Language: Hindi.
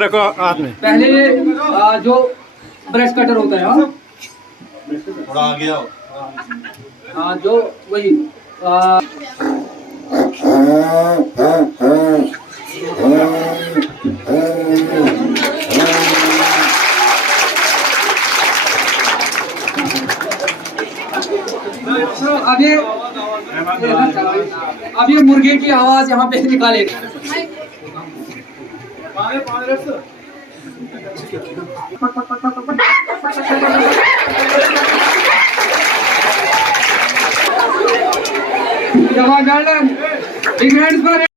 रखो हाथ में। पहले जो ब्रश कटर होता है थोड़ा आ गया हाँ जो वही अब ये मुर्गे की आवाज यहाँ पे निकालेगा। जवान गार्डन